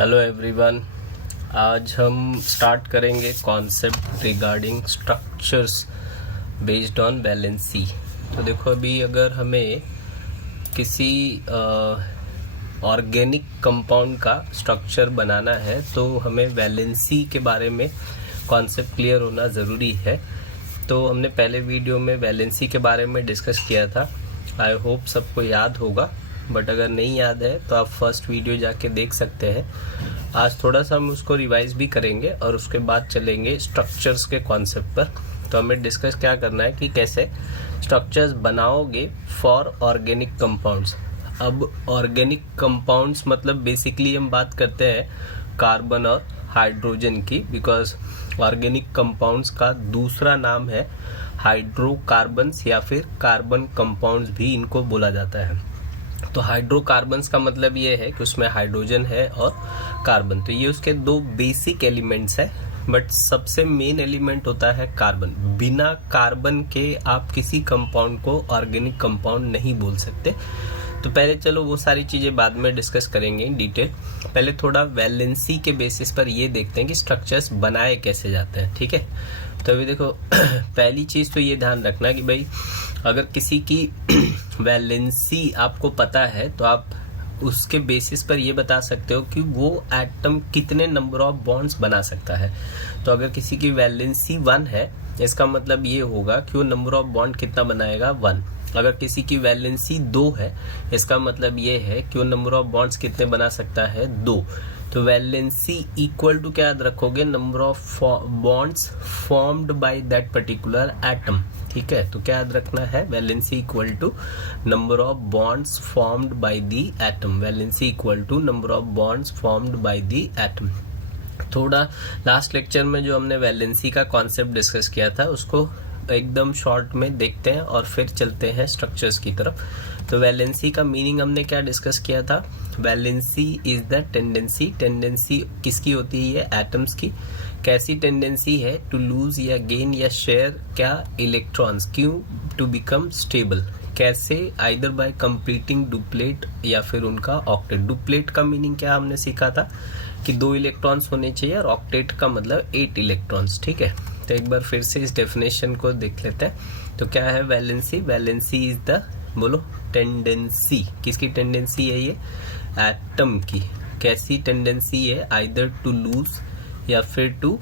Hello everyone. आज हम start करेंगे concept regarding structures based on valency. तो देखो, अभी अगर हमें किसी ऑर्गेनिक कंपाउंड का स्ट्रक्चर बनाना है तो हमें वैलेंसी के बारे में कॉन्सेप्ट क्लियर होना ज़रूरी है। तो हमने पहले वीडियो में वैलेंसी के बारे में डिस्कस किया था। आई होप सबको याद होगा, बट अगर नहीं याद है तो आप फर्स्ट वीडियो जाके देख सकते हैं। आज थोड़ा सा हम उसको रिवाइज भी करेंगे और उसके बाद चलेंगे स्ट्रक्चर्स के कॉन्सेप्ट पर। तो हमें डिस्कस क्या करना है कि कैसे स्ट्रक्चर्स बनाओगे फॉर ऑर्गेनिक कंपाउंड्स। अब ऑर्गेनिक कंपाउंड्स मतलब बेसिकली हम बात करते हैं कार्बन और हाइड्रोजन की, बिकॉज ऑर्गेनिक कंपाउंड्स का दूसरा नाम है हाइड्रोकार्बन्स या फिर कार्बन कंपाउंड्स भी इनको बोला जाता है। तो हाइड्रोकार्बन्स का मतलब ये है कि उसमें हाइड्रोजन है और कार्बन, तो ये उसके दो बेसिक एलिमेंट्स है। बट सबसे मेन एलिमेंट होता है कार्बन। बिना कार्बन के आप किसी कंपाउंड को ऑर्गेनिक कंपाउंड नहीं बोल सकते। तो पहले चलो वो सारी चीज़ें बाद में डिस्कस करेंगे इन डिटेल। पहले थोड़ा वैलेंसी के बेसिस पर ये देखते हैं कि स्ट्रक्चर्स बनाए कैसे जाते हैं। ठीक है, तो अभी देखो पहली चीज़ तो ये ध्यान रखना कि भाई अगर किसी की वैलेंसी आपको पता है तो आप उसके बेसिस पर ये बता सकते हो कि वो एटम कितने नंबर ऑफ बॉन्ड्स बना सकता है। तो अगर किसी की वैलेंसी 1 है, इसका मतलब ये होगा कि वो नंबर ऑफ बॉन्ड कितना बनाएगा 1। अगर किसी की वैलेंसी 2 है, इसका मतलब ये है कि वो नंबर ऑफ बॉन्ड्स कितने बना सकता है 2। तो वैलेंसी इक्वल टू क्या याद रखोगे, number of bonds formed by that particular atom. ठीक है, तो क्या याद रखना है, valency equal to number of bonds formed by the atom. Valency equal to number of bonds formed by the atom. थोड़ा लास्ट लेक्चर में जो हमने वैलेंसी का कॉन्सेप्ट डिस्कस किया था उसको एकदम शॉर्ट में देखते हैं और फिर चलते हैं स्ट्रक्चर्स की तरफ। तो वैलेंसी का मीनिंग हमने क्या डिस्कस किया था, valency is the tendency. Tendency किसकी होती है, ये एटम्स की। कैसी टेंडेंसी है, टू लूज या गेन या शेयर क्या इलेक्ट्रॉन्स, क्यों, टू बिकम स्टेबल। कैसे, आइदर बाय कंप्लीटिंग डुप्लेट या फिर उनका ऑक्टेट। डुप्लेट का मीनिंग क्या हमने सीखा था कि 2 इलेक्ट्रॉन्स होने चाहिए और ऑक्टेट का मतलब 8 इलेक्ट्रॉन्स। ठीक है, तो एक बार फिर से इस डेफिनेशन को देख लेते हैं। तो क्या है वैलेंसी, वैलेंसी इज द, बोलो, टेंडेंसी। किसकी टेंडेंसी है ये, एटम की। कैसी टेंडेंसी है, आइदर टू लूज या फिर टू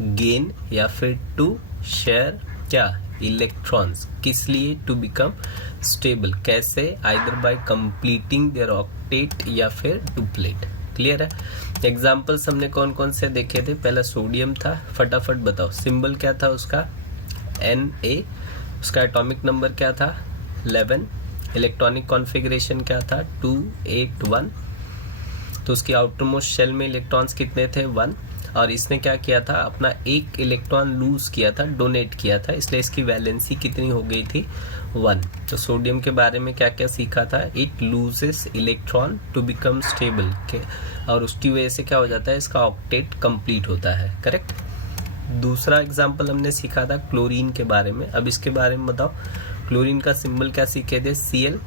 गेन या फिर टू शेयर क्या इलेक्ट्रॉन्स। किस लिए, टू बिकम स्टेबल। कैसे, either bye completing there octet या फिर डुप्लेट। क्लियर है। एग्जाम्पल्स हमने कौन कौन से देखे थे, पहला सोडियम था, फटाफट बताओ। सिंबल क्या था उसका, Na। उसका एटॉमिक नंबर क्या था 11। इलेक्ट्रॉनिक कॉन्फ़िगरेशन क्या था 281। तो उसकी आउटर मोस्ट शेल में इलेक्ट्रॉन्स कितने थे 1। और इसने क्या किया था, अपना 1 इलेक्ट्रॉन लूज किया था, डोनेट किया था, इसलिए इसकी वैलेंसी कितनी हो गई थी 1। तो सोडियम के बारे में क्या क्या सीखा था, it loses electron to become stable, और उसकी वजह से क्या हो जाता है, इसका ऑक्टेट कंप्लीट होता है। करेक्ट। दूसरा एग्जाम्पल हमने सीखा था क्लोरीन के बारे में। अब इसके बारे में बताओ, क्लोरीन का सिंबल क्या सीखे थे Cl।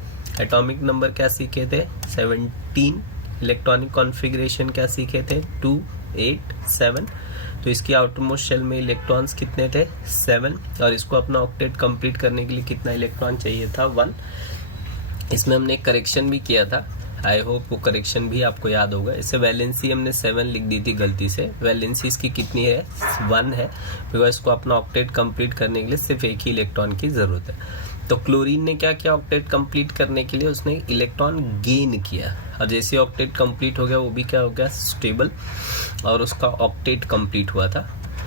एटॉमिक नंबर क्या सीखे थे 17। इलेक्ट्रॉनिक कॉन्फ़िगरेशन क्या सीखे थे 287। तो इसकी आउटर मोस्ट शेल में इलेक्ट्रॉन्स कितने थे 7, और इसको अपना ऑक्टेट कंप्लीट करने के लिए कितना इलेक्ट्रॉन चाहिए था 1। इसमें हमने एक करेक्शन भी किया था, आई होप वो करेक्शन भी आपको याद होगा। इसे वैलेंसी हमने 7 लिख दी थी गलती से। वैलेंसी इसकी कितनी है 1 है, बिकॉज इसको अपना ऑक्टेट कंप्लीट करने के लिए सिर्फ एक ही इलेक्ट्रॉन की जरूरत है। तो क्लोरीन ने क्या किया, ऑक्टेट कंप्लीट करने के लिए उसने इलेक्ट्रॉन गेन किया, और जैसे ऑक्टेट कंप्लीट हो गया वो भी क्या हो गया स्टेबल, और उसका ऑक्टेट कंप्लीट हुआ था।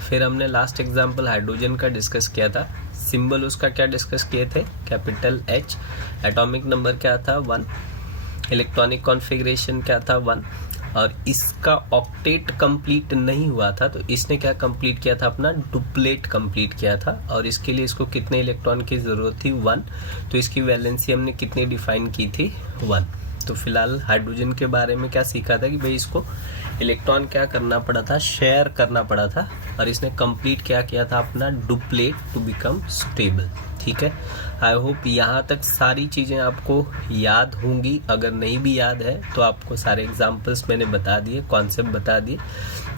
फिर हमने लास्ट एग्जाम्पल हाइड्रोजन का डिस्कस किया था। सिंबल उसका क्या डिस्कस किए थे, कैपिटल H। एटॉमिक नंबर क्या था 1। इलेक्ट्रॉनिक कॉन्फ़िगरेशन क्या था 1, और इसका ऑक्टेट कंप्लीट नहीं हुआ था, तो इसने क्या कंप्लीट किया था, अपना डुप्लेट कंप्लीट किया था, और इसके लिए इसको कितने इलेक्ट्रॉन की ज़रूरत थी 1। तो इसकी वैलेंसी हमने कितनी डिफाइन की थी 1। तो फिलहाल हाइड्रोजन के बारे में क्या सीखा था कि भाई इसको इलेक्ट्रॉन क्या करना पड़ा था, शेयर करना पड़ा था, और इसने कंप्लीट क्या किया था, अपना डुप्लेट टू बिकम स्टेबल। ठीक है, आई होप यहाँ तक सारी चीज़ें आपको याद होंगी। अगर नहीं भी याद है तो आपको सारे एग्जांपल्स मैंने बता दिए, कॉन्सेप्ट बता दिए।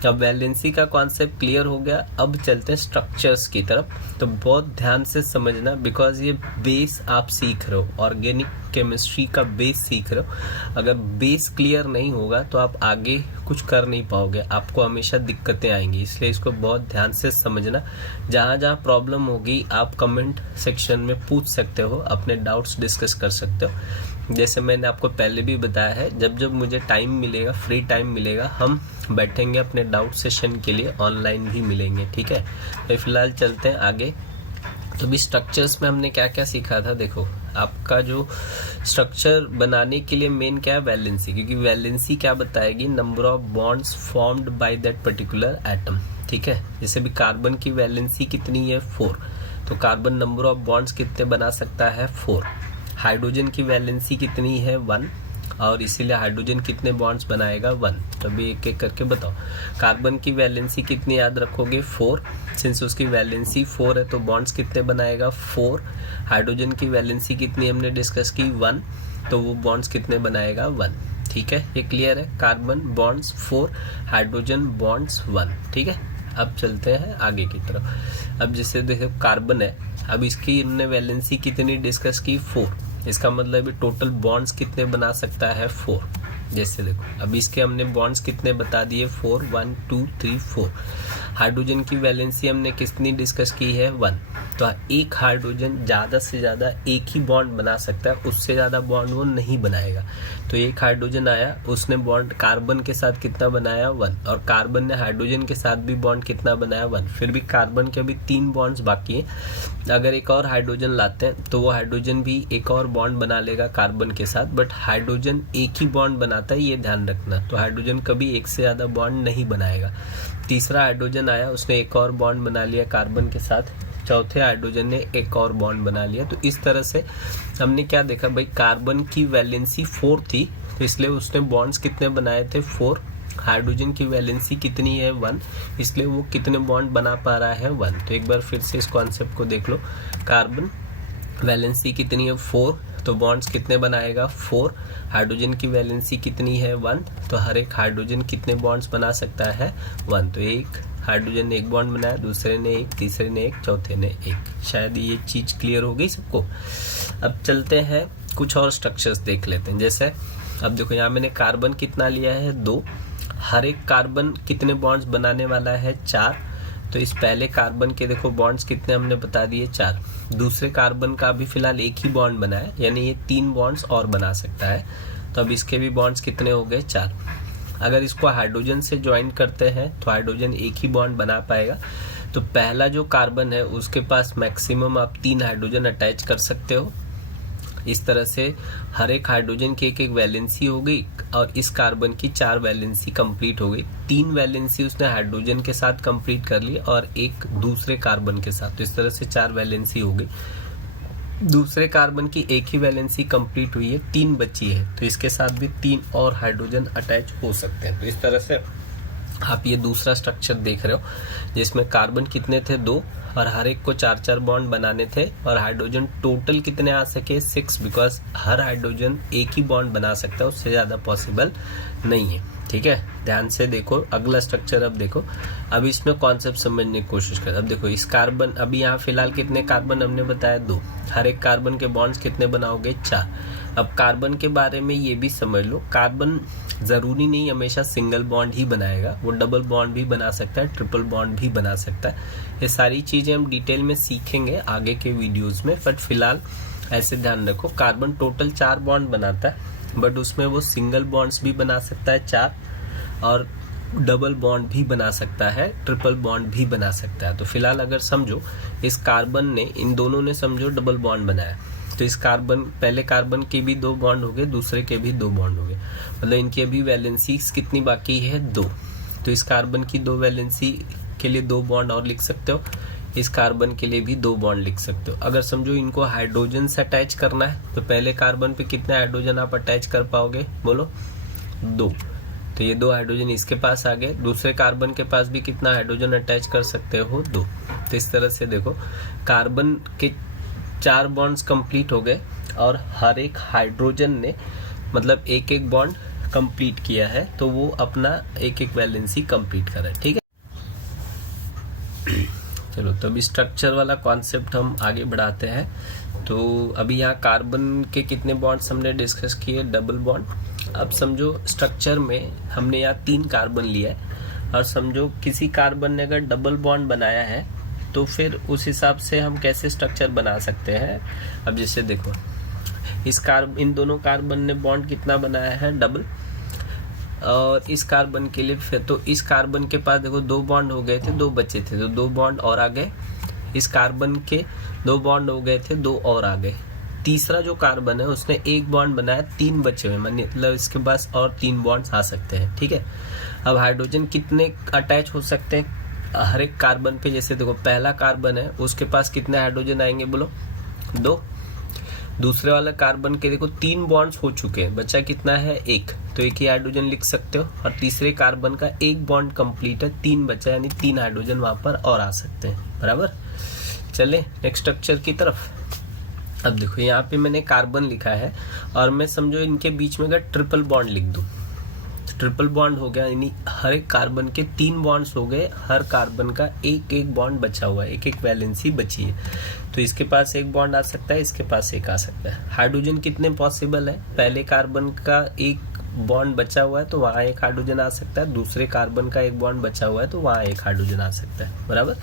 अब वैलेंसी का कॉन्सेप्ट क्लियर हो गया, अब चलते हैं स्ट्रक्चर्स की तरफ। तो बहुत ध्यान से समझना, बिकॉज ये बेस आप सीख रहे हो, ऑर्गेनिक केमिस्ट्री का बेस सीख रहे हो। अगर बेस क्लियर नहीं होगा तो आप आगे कुछ कर नहीं पाओगे, आपको हमेशा दिक्कतें आएंगी। इसलिए इसको बहुत ध्यान से समझना। जहाँ जहाँ प्रॉब्लम होगी आप कमेंट सेक्शन में पूछ सकते हो, अपने डाउट्स डिस्कस कर सकते हो। जैसे मैंने आपको पहले भी बताया है, जब जब मुझे टाइम मिलेगा, फ्री टाइम मिलेगा, हम बैठेंगे अपने डाउट सेशन के लिए, ऑनलाइन भी मिलेंगे, ठीक है। तो फिलहाल चलते हैं आगे। तो भी स्ट्रक्चर्स में हमने क्या क्या सीखा था। देखो, आपका जो स्ट्रक्चर बनाने के लिए मेन क्या है, वैलेंसी, क्योंकि वैलेंसी क्या बताएगी, number of bonds formed by that particular atom, ठीक है। जैसे भी कार्बन की वैलेंसी कितनी है 4, तो कार्बन नंबर ऑफ बॉन्ड्स कितने बना सकता है 4। हाइड्रोजन की वैलेंसी कितनी है 1, और इसीलिए हाइड्रोजन कितने बॉन्ड्स बनाएगा 1। तो अभी एक एक करके बताओ। कार्बन की वैलेंसी कितनी याद रखोगे 4, सिंस उसकी वैलेंसी 4 है तो बॉन्ड्स कितने बनाएगा 4। हाइड्रोजन की वैलेंसी कितनी हमने डिस्कस की 1, तो वो बॉन्ड्स कितने बनाएगा 1, ठीक है। ये क्लियर है, कार्बन बॉन्ड्स 4, हाइड्रोजन बॉन्ड्स 1, ठीक है। अब चलते हैं आगे की तरफ। अब जैसे देखो कार्बन है, अब इसकी हमने वैलेंसी कितनी डिस्कस की 4, इसका मतलब है टोटल बॉन्ड्स कितने बना सकता है 4। जैसे देखो, अब इसके हमने बॉन्ड्स कितने बता दिए 4, 1 2 3 4। हाइड्रोजन की वैलेंसी हमने कितनी डिस्कस की है 1, तो एक हाइड्रोजन ज़्यादा से ज़्यादा एक ही बॉन्ड बना सकता है, उससे ज़्यादा बॉन्ड वो नहीं बनाएगा। तो एक हाइड्रोजन आया, उसने बॉन्ड कार्बन के साथ कितना बनाया 1, और कार्बन ने हाइड्रोजन के साथ भी बॉन्ड कितना बनाया 1। फिर भी कार्बन के अभी 3 बॉन्ड्स बाकी हैं। अगर एक और हाइड्रोजन लाते हैं तो वो हाइड्रोजन भी एक और बॉन्ड बना लेगा कार्बन के साथ, बट हाइड्रोजन एक ही बॉन्ड बनाता है, ये ध्यान रखना। तो हाइड्रोजन कभी एक से ज़्यादा बॉन्ड नहीं बनाएगा। तीसरा हाइड्रोजन आया, उसने एक और बॉन्ड बना लिया कार्बन के साथ, चौथे हाइड्रोजन ने एक और बॉन्ड बना लिया। तो इस तरह से हमने क्या देखा भाई, कार्बन की वैलेंसी 4 थी, तो इसलिए उसने बॉन्ड्स कितने बनाए थे 4। हाइड्रोजन की वैलेंसी कितनी है 1, इसलिए वो कितने बॉन्ड बना पा रहा है 1। तो एक बार फिर से इस कॉन्सेप्ट को देख लो, कार्बन वैलेंसी कितनी है 4, तो बॉन्ड्स कितने बनाएगा 4। हाइड्रोजन की वैलेंसी कितनी है 1, तो हर एक हाइड्रोजन कितने बॉन्ड्स बना सकता है 1। तो एक हाइड्रोजन ने एक बॉन्ड बनाया, दूसरे ने एक, तीसरे ने एक, चौथे ने एक। शायद ये चीज़ क्लियर हो गई सबको। अब चलते हैं कुछ और स्ट्रक्चर्स देख लेते हैं। जैसे अब देखो, यहाँ मैंने कार्बन कितना लिया है 2, हर एक कार्बन कितने बॉन्ड्स बनाने वाला है 4। तो इस पहले कार्बन के देखो बॉन्ड्स कितने हमने बता दिए 4। दूसरे कार्बन का अभी फिलहाल एक ही बॉन्ड बना है, यानी ये 3 बॉन्ड्स और बना सकता है। तो अब इसके भी बॉन्ड्स कितने हो गए 4। अगर इसको हाइड्रोजन से ज्वाइन करते हैं तो हाइड्रोजन एक ही बॉन्ड बना पाएगा। तो पहला जो कार्बन है उसके पास मैक्सिमम आप 3 हाइड्रोजन अटैच कर सकते हो। इस तरह से हर एक हाइड्रोजन की एक एक वैलेंसी हो गई, और इस कार्बन की 4 वैलेंसी कंप्लीट हो गई। 3 वैलेंसी उसने हाइड्रोजन के साथ कंप्लीट कर ली और एक दूसरे कार्बन के साथ, तो इस तरह से 4 वैलेंसी हो गई। दूसरे कार्बन की एक ही वैलेंसी कंप्लीट हुई है, 3 बची है, तो इसके साथ भी 3 और हाइड्रोजन अटैच हो सकते हैं। तो इस तरह से आप ये दूसरा स्ट्रक्चर देख रहे हो, जिसमें कार्बन कितने थे 2, और हर एक को 4-4 बॉन्ड बनाने थे, और हाइड्रोजन टोटल कितने आ सके 6, बिकॉज हर हाइड्रोजन एक ही बॉन्ड बना सकता है, उससे ज़्यादा पॉसिबल नहीं है, ठीक है। ध्यान से देखो अगला स्ट्रक्चर। अब देखो, अब इसमें कॉन्सेप्ट समझने की कोशिश कर। अब देखो इस कार्बन, अभी यहाँ फिलहाल कितने कार्बन हमने बताया 2, हर एक कार्बन के बॉन्ड्स कितने बनाओगे 4। अब कार्बन के बारे में ये भी समझ लो, कार्बन ज़रूरी नहीं हमेशा सिंगल बॉन्ड ही बनाएगा, वो डबल बॉन्ड भी बना सकता है, ट्रिपल बॉन्ड भी बना सकता है। ये सारी चीज़ें हम डिटेल में सीखेंगे आगे के वीडियोस में, बट फिलहाल ऐसे ध्यान रखो, कार्बन टोटल 4 बॉन्ड बनाता है, बट उसमें वो सिंगल बॉन्ड्स भी बना सकता है 4, और डबल बॉन्ड भी बना सकता है, ट्रिपल बॉन्ड भी बना सकता है। तो फिलहाल अगर समझो, इस कार्बन ने, इन दोनों ने समझो डबल बॉन्ड बनाया, तो इस कार्बन, पहले कार्बन के भी 2 बॉन्ड हो गए, दूसरे के भी 2 बॉन्ड हो गए, मतलब इनकी अभी वैलेंसी कितनी बाकी है 2। तो इस कार्बन की 2 वैलेंसी के लिए 2 बॉन्ड और लिख सकते हो, इस कार्बन के लिए भी 2 बॉन्ड लिख सकते हो। अगर समझो इनको हाइड्रोजन से अटैच करना है, तो पहले कार्बन पे कितने हाइड्रोजन आप अटैच कर पाओगे, बोलो 2। तो ये 2 हाइड्रोजन इसके पास आ गए, दूसरे कार्बन के पास भी कितना हाइड्रोजन अटैच कर सकते हो 2। तो इस तरह से देखो, कार्बन के 4 बॉन्ड्स कंप्लीट हो गए और हर एक हाइड्रोजन ने मतलब एक एक बॉन्ड कंप्लीट किया है, तो वो अपना एक एक वैलेंसी कंप्लीट कर रहा है। ठीक है, चलो तो अभी स्ट्रक्चर वाला कॉन्सेप्ट हम आगे बढ़ाते हैं। तो अभी यहाँ कार्बन के कितने बॉन्ड्स हमने डिस्कस किए, डबल बॉन्ड। अब समझो स्ट्रक्चर में हमने यहाँ 3 कार्बन लिया है और समझो किसी कार्बन ने अगर डबल बॉन्ड बनाया है तो फिर उस हिसाब से हम कैसे स्ट्रक्चर बना सकते हैं। अब जैसे देखो इन दोनों कार्बन ने बॉन्ड कितना बनाया है, डबल। और इस कार्बन के लिए फिर तो इस कार्बन के पास देखो 2 बॉन्ड हो गए थे, 2 बचे थे, तो 2 बॉन्ड और आ गए। इस कार्बन के 2 बॉन्ड हो गए थे, 2 और आ गए। तीसरा जो कार्बन है उसने 1 बॉन्ड बनाया, 3 बचे हुए, मतलब इसके पास और 3 बॉन्ड्स आ सकते हैं। ठीक है, अब हाइड्रोजन कितने अटैच हो सकते हैं हर एक कार्बन पे। जैसे देखो पहला कार्बन है उसके पास कितने हाइड्रोजन आएंगे बोलो, 2। दूसरे वाले कार्बन के देखो 3 बॉन्ड्स हो चुके हैं, बचा कितना है, 1, तो 1 ही हाइड्रोजन लिख सकते हो। और तीसरे कार्बन का 1 बॉन्ड कंप्लीट है, 3 बचा, यानी 3 हाइड्रोजन वहां पर और आ सकते हैं। बराबर, चले नेक्स्ट स्ट्रक्चर की तरफ। अब देखो यहाँ पे मैंने कार्बन लिखा है और मैं समझो इनके बीच में अगर ट्रिपल बॉन्ड लिख दूं, ट्रिपल बॉन्ड हो गया, यानी हर एक कार्बन के 3 बॉन्ड्स हो गए, हर कार्बन का एक एक बॉन्ड बचा हुआ है, एक एक वैलेंसी बची है। तो इसके पास 1 बॉन्ड आ सकता है, इसके पास 1 आ सकता है। हाइड्रोजन कितने पॉसिबल है, पहले कार्बन का 1 बॉन्ड बचा हुआ है तो वहां 1 हाइड्रोजन आ सकता है, दूसरे कार्बन का 1 बॉन्ड बचा हुआ है तो वहां 1 हाइड्रोजन आ सकता है। बराबर,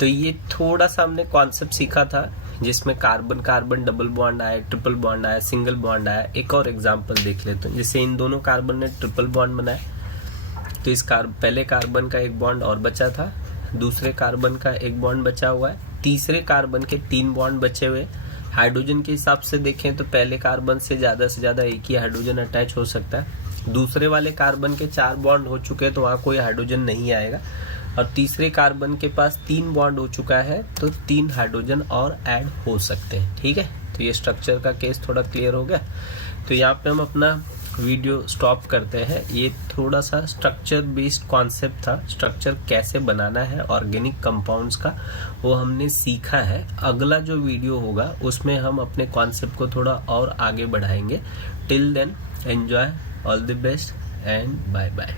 तो ये थोड़ा सा हमने कॉन्सेप्ट सीखा था जिसमें कार्बन कार्बन डबल बॉन्ड आया, ट्रिपल बॉन्ड आया, सिंगल बॉन्ड आया। एक और एग्जांपल देख लेते हैं, जैसे इन दोनों कार्बन ने ट्रिपल बॉन्ड बनाया तो इस पहले कार्बन का 1 बॉन्ड और बचा था, दूसरे कार्बन का 1 बॉन्ड बचा हुआ है, तीसरे कार्बन के 3 बॉन्ड बचे हुए। हाइड्रोजन के हिसाब से देखें तो पहले कार्बन से ज्यादा 1 ही हाइड्रोजन अटैच हो सकता है। दूसरे वाले कार्बन के 4 बॉन्ड हो चुके हैं तो वहां कोई हाइड्रोजन नहीं आएगा। और तीसरे कार्बन के पास 3 बॉन्ड हो चुका है तो 3 हाइड्रोजन और ऐड हो सकते हैं। ठीक है, तो ये स्ट्रक्चर का केस थोड़ा क्लियर हो गया। तो यहाँ पे हम अपना वीडियो स्टॉप करते हैं। ये थोड़ा सा स्ट्रक्चर बेस्ड कॉन्सेप्ट था, स्ट्रक्चर कैसे बनाना है ऑर्गेनिक कंपाउंड्स का, वो हमने सीखा है। अगला जो वीडियो होगा उसमें हम अपने कॉन्सेप्ट को थोड़ा और आगे बढ़ाएंगे। Till then enjoy, all the best and bye bye.